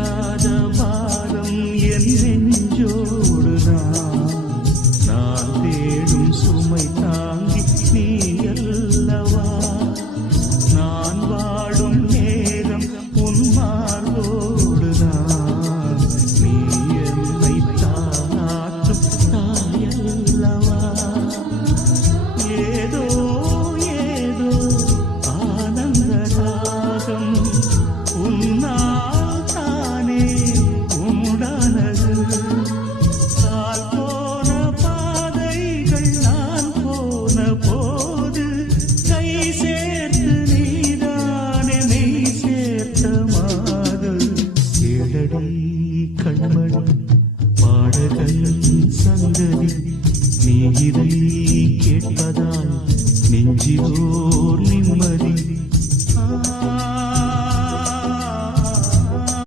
நீங்காத பாரம் என் நெஞ்சோடுதான் நான் தேடும் சுமை தாங்கி நீ அல்லவா நான் வாடும் நேரம் உன் மார்போடுதான் நீ என்னை தாற்றும் தாயல்லவா ஏதோ ஏதோ ஆனந்த ராகம் உன்னால் தானே உண்டானது கால் போன பாதைகள் நான் போன போது கை சேர்த்து நீதானே மெய் சேர்த்த மாது கேளடி